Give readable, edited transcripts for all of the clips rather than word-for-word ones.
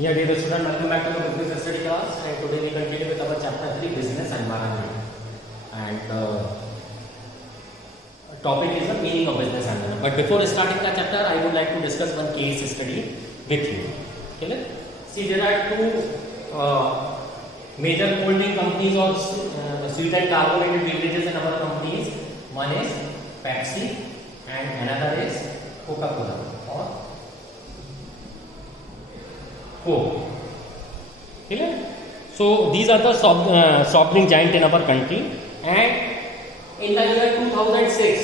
Yeah, dear student, welcome back to the business study class. And today we continue with our chapter 3, business environment. And topic is the meaning of business environment. But before starting the chapter, I would like to discuss one case study with you. Okay? See, there are two major holding companies or sweet and carbonated beverages in our companies. One is Pepsi and another is Coca-Cola or Coke. Clear? So these are the soft drink giant in our country, and in the year 2006,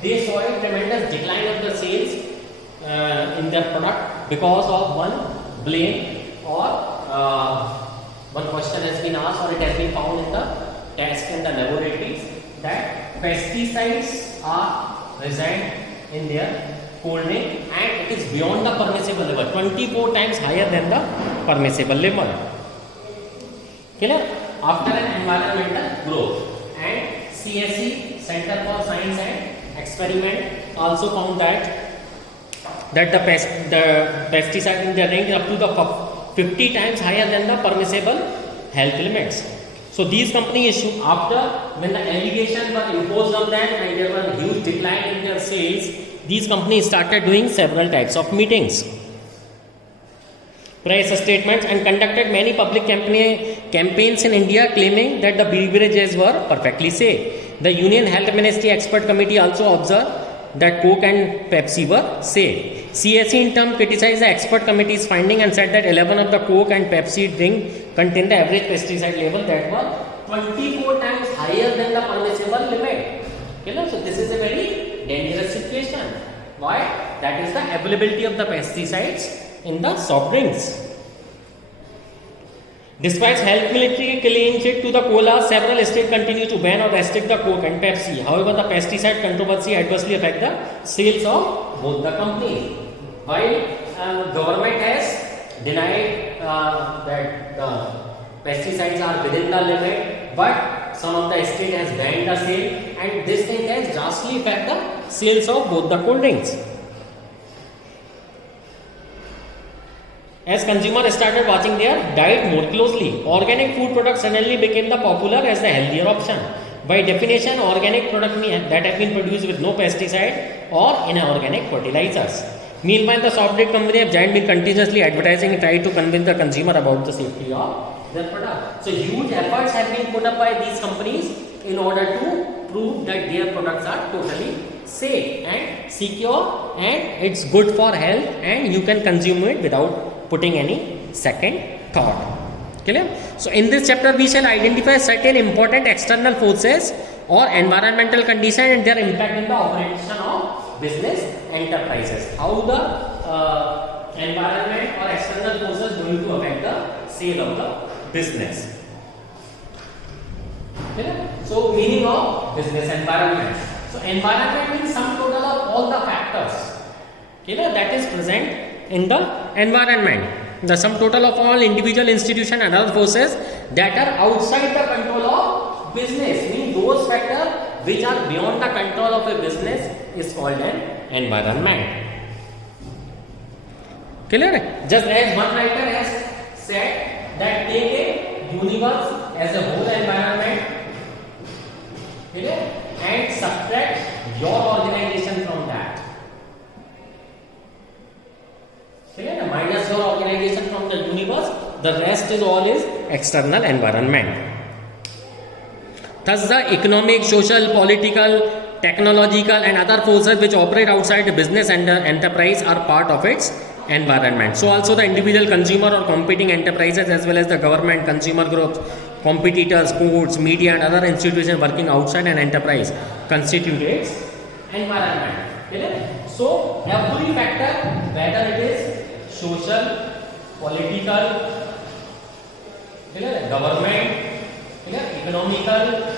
they saw a tremendous decline of the sales in their product because of one blame or one question has been asked or it has been found in the test in the laboratories that pesticides are present in their cold drink and it is beyond the permissible level, 24 times higher than the permissible level. Clear? After an environmental growth, and CSE, Center for Science and Experiment, also found that the pesticide in the range up to the 50 times higher than the permissible health limits. So these companies issued after when the allegations were imposed on them and there was a huge decline in their sales, these companies started doing several types of meetings, press statements, and conducted many public campaigns in India claiming that the beverages were perfectly safe. The Union Health Ministry Expert Committee also observed that Coke and Pepsi were safe. CSE in turn criticized the expert committee's finding and said that 11 of the Coke and Pepsi drink contained the average pesticide level that was 24 times higher than the permissible limit. So this is a very dangerous situation. Why? That is the availability of the pesticides in the soft drinks. Despite health military clean check to the cola, several states continue to ban or restrict the Coke and Pepsi. However, the pesticide controversy adversely affect the sales of both the companies. While government has denied that the pesticides are within the limit, but some of the state has banned the sale, and this thing has drastically affect the sales of both the cold drinks. As consumers started watching their diet more closely, organic food products suddenly became the popular as the healthier option. By definition, organic products that have been produced with no pesticide or inorganic fertilizers. Meanwhile, the soft drink company have giant been continuously advertising and trying to convince the consumer about the safety of their product. So huge efforts have been put up by these companies in order to prove that their products are totally safe and secure and it's good for health and you can consume it without putting any second thought. Clear? So in this chapter we shall identify certain important external forces or environmental conditions and their impact in the operation of business enterprises. How the environment or external forces going to affect the sale of the business. Clear? So meaning of business environment. So environment means sum total of all the factors that is present in the environment. The sum total of all individual, institution and other forces that are outside the control of business, means those factors which are beyond the control of a business is called an environment. Clear? Just as one writer has said that take a universe as a whole environment and subtract your organization from that. Minus your organization from the universe, the rest is all is external environment. Thus, the economic, social, political, technological, and other forces which operate outside the business and the enterprise are part of its environment. So, also the individual consumer or competing enterprises as well as the government, consumer groups, competitors, courts, media, and other institutions working outside an enterprise constitute its environment. So, every factor, whether it is social, political, government, economical,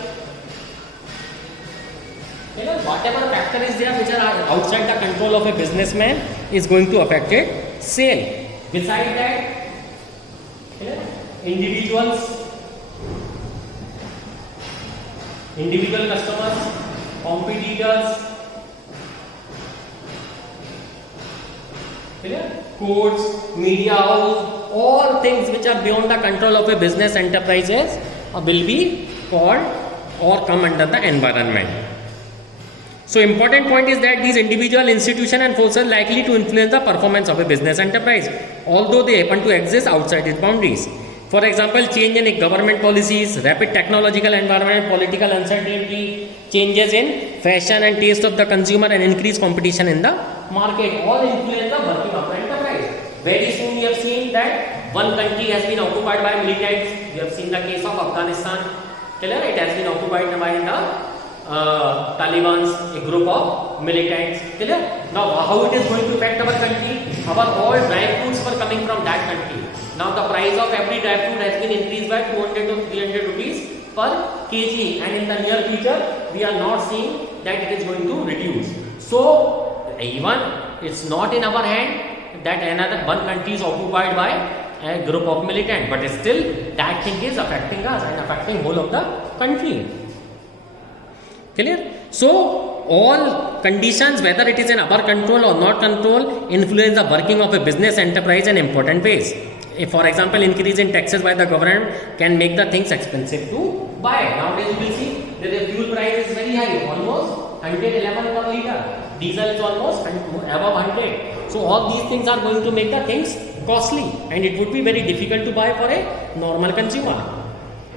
whatever factor is there which are outside the control of a businessman is going to affect it sale. Besides that, individual customers, competitors, Clear? Courts, media house, all things which are beyond the control of a business enterprises will be called or come under the environment. So important point is that these individual institution and forces likely to influence the performance of a business enterprise, although they happen to exist outside its boundaries. For example, change in government policies, rapid technological environment, political uncertainty, changes in fashion and taste of the consumer, and increased competition in the market all influence the working of the enterprise. Very soon we have seen that one country has been occupied by militants. We have seen the case of Afghanistan. Clear? It has been occupied by the Taliban's, a group of militants. Clear? Now how it is going to affect our country? Our all dry fruits were coming from that country. Now the price of every dry fruit has been increased by 200 to 300 rupees per kg, and in the near future we are not seeing that it is going to reduce. So even it's not in our hand that another one country is occupied by a group of militant, but still that thing is affecting us and affecting whole of the country. Clear? So all conditions, whether it is in our control or not control, influence the working of a business enterprise in important ways. If, for example, increase in taxes by the government can make the things expensive to buy. Nowadays you will see that the fuel price is very high, almost 111 per liter. Diesel is almost above 100. So all these things are going to make the things costly, and it would be very difficult to buy for a normal consumer.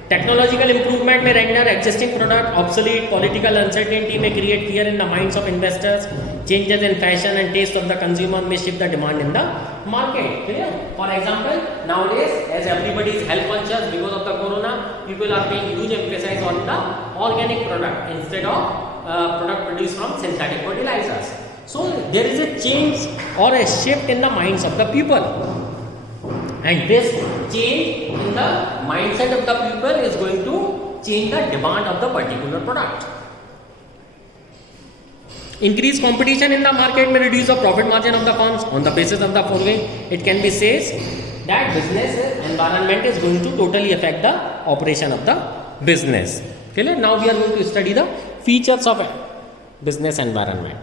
Technological improvement may render existing product obsolete. Political uncertainty may create fear in the minds of investors. Changes in fashion and taste of the consumer may shift the demand in the market. Clear? For example, nowadays, as everybody is health conscious because of the corona, people are paying huge emphasis on the organic product instead of product produced from synthetic fertilizers. So there is a change or a shift in the minds of the people. And this change in the mindset of the people is going to change the demand of the particular product. Increased competition in the market may reduce the profit margin of the firms. On the basis of the following, it can be said that business environment is going to totally affect the operation of the business. Okay, now we are going to study the features of a business environment.